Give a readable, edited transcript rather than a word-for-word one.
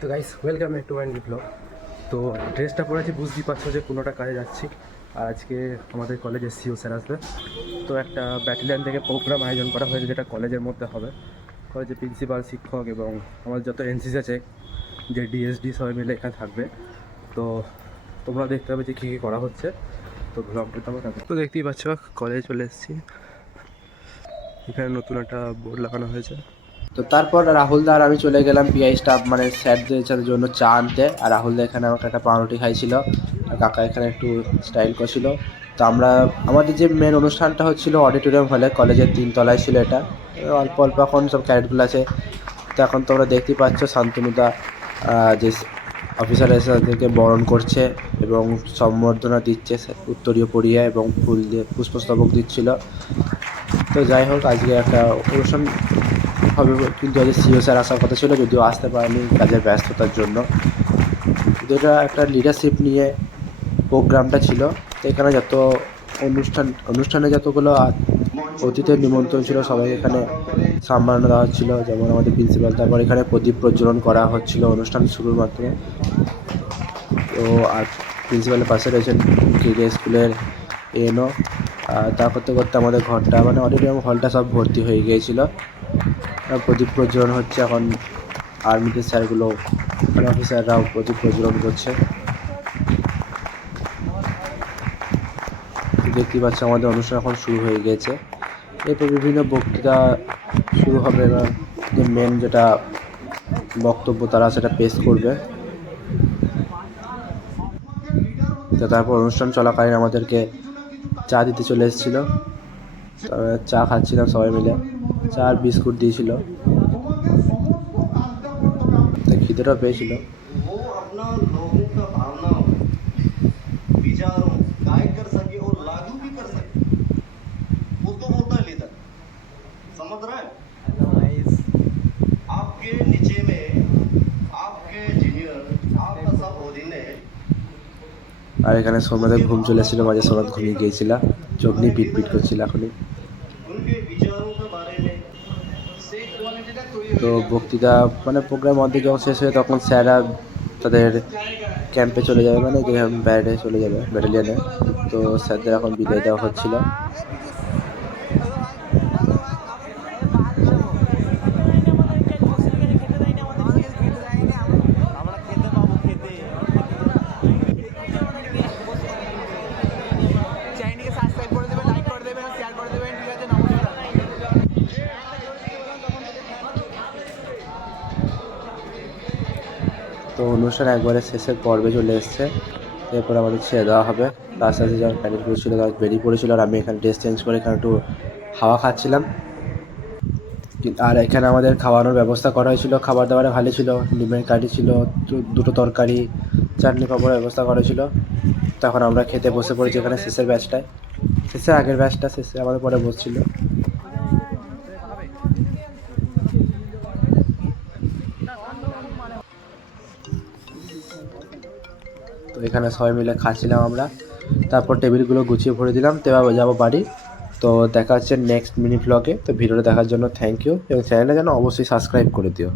তো guys welcome to my new blog. তো ড্রেসটা পরেছি বুঝতেই পারছো যে কোনোটা কাজে যাচ্ছি। আর আজকে আমাদের কলেজের সিও স্যার আসবে, তো একটা ব্যাটালিয়ান থেকে প্রোগ্রাম আয়োজন করা হয়েছে যেটা কলেজের মধ্যে হবে। কলেজের প্রিন্সিপাল, শিক্ষক এবং আমাদের যত এনসিসি আছে, যে ডিএসডি সবাই মিলে এখানে থাকবে। তো তোমরা দেখতে পাবে যে কী কী করা হচ্ছে। তো ব্লগটা তোমরা তো দেখতেই পাচ্ছ, কলেজে চলে এসেছি। এখানে নতুন একটা বোর্ড লাগানো হয়েছে। তো তারপর রাহুল দা আর আমি চলে গেলাম পিআই স্টাফ মানে স্যারদের জন্য চা আনতে। আর রাহুল দা এখানে আমাকে একটা পাউরুটি খাইছিল, আর কাকা এখানে একটু স্টাইল করছিল। তো আমাদের যে মেন অনুষ্ঠানটা হচ্ছিল অডিটোরিয়াম হলে, কলেজের 3 তলায় ছিল এটা। অল্প অল্প এখন সব ক্যারেটগুলো আছে। তো এখন তোমরা দেখতেই পাচ্ছ শান্তনুদা যে অফিসার এসে তাদেরকে বরণ করছে এবং সম্বর্ধনা দিচ্ছে, উত্তরীয় পরিয়ে এবং ফুল দিয়ে পুষ্পস্তবক দিচ্ছিল। তো যাই হোক, আজকে একটা অনুষ্ঠান হবে, কিন্তু আজকে সিও স্যার আসার কথা ছিল, যদিও আসতে পারেনি কাজের ব্যস্ততার জন্য। কিন্তু এটা একটা লিডারশিপ নিয়ে প্রোগ্রামটা ছিল। তো এখানে যত অনুষ্ঠানে যতগুলো অতিথির নিমন্ত্রণ ছিল সবাই এখানে সম্মাননা দেওয়া হচ্ছিলো, যেমন আমাদের প্রিন্সিপাল। তারপর এখানে প্রদীপ প্রজ্বলন করা হচ্ছিল অনুষ্ঠান শুরুর মাধ্যমে। তো আর প্রিন্সিপালের পাশে রয়েছেন কেডিএ স্কুলের এনও। তা করতে করতে আমাদের ঘরটা মানে অডিটোরিয়াম হলটা সব ভর্তি হয়ে গিয়েছিলো। প্রদীপ প্রজ্বলন হচ্ছে এখন। আর্মিদের স্যারগুলো মানে অফিসাররাও প্রদীপ প্রজ্বলন করছে। দেখতেই পাচ্ছি আমাদের অনুষ্ঠান এখন শুরু হয়ে গিয়েছে। এরপর বিভিন্ন বক্তৃতা শুরু হবে, এবং যে মেন যেটা বক্তব্য তারা সেটা পেশ করবে। তো তারপর অনুষ্ঠান চলাকালীন আমাদেরকে চা দিতে চলে এসেছিলো। চা খাচ্ছিলাম সবাই মিলে, চা আর বিস্কুট দিয়েছিল। খিদেটাও পেয়েছিল। वो अपना लोगों का भावनाओं विचारों गाइड कर सके और लागू भी कर सके, उसको बोलता है लीडर। समझ रहे हैं? आपके नीचे में आपके जूनियर, आपका सब অধীনে। আর এখানে সোমনাথের ঘুম চলে এসেছিলো, মাঝে সোমনাথ ঘুমিয়ে গিয়েছিল, চোখ নিয়ে পিট করছিল এখনই। उनके विचारों के बारे में তো বক্তৃতা মানে প্রোগ্রাম অর্ধেক যখন শেষ হয়ে তখন স্যাররা তাদের ক্যাম্পে চলে যাবে, মানে যে ব্যারেডে চলে যাবে, ব্যাটালিয়ানে। তো স্যারদের এখন বিদায় দেওয়া হচ্ছিল। তো অনুষ্ঠান একবারে শেষের পর্বে চলে এসছে। এরপর আমাদের ছেড়ে দেওয়া হবে। রাস্তা দিয়ে যখন প্যারেডগুলো ছিল তারা বেরিয়ে পড়েছিল, আর আমি এখানে ড্রেস চেঞ্জ করে এখানে একটু হাওয়া খাচ্ছিলাম। আর এখানে আমাদের খাওয়ানোর ব্যবস্থা করা হয়েছিল, খাবার দাবারে ভালো ছিল। ডিমের কারি ছিল, দুটো তরকারি, চাটনি পাঁপড়ের ব্যবস্থা করা ছিল। তখন আমরা খেতে বসে পড়েছি এখানে শেষের ব্যাচটায়, শেষে আগের ব্যাচটা শেষে আমাদের পরে বসছিল। তো এখানে সবাই মিলে খাচ্ছিলাম আমরা। তারপর টেবিলগুলো গুছিয়ে ভরে দিলাম, তো এবার যাবো বাড়ি। তো দেখা হচ্ছে নেক্সট মিনি ব্লগে। তো ভিডিওটা দেখার জন্য থ্যাংক ইউ, এবং চ্যানেলটা যেন অবশ্যই সাবস্ক্রাইব করে দিও।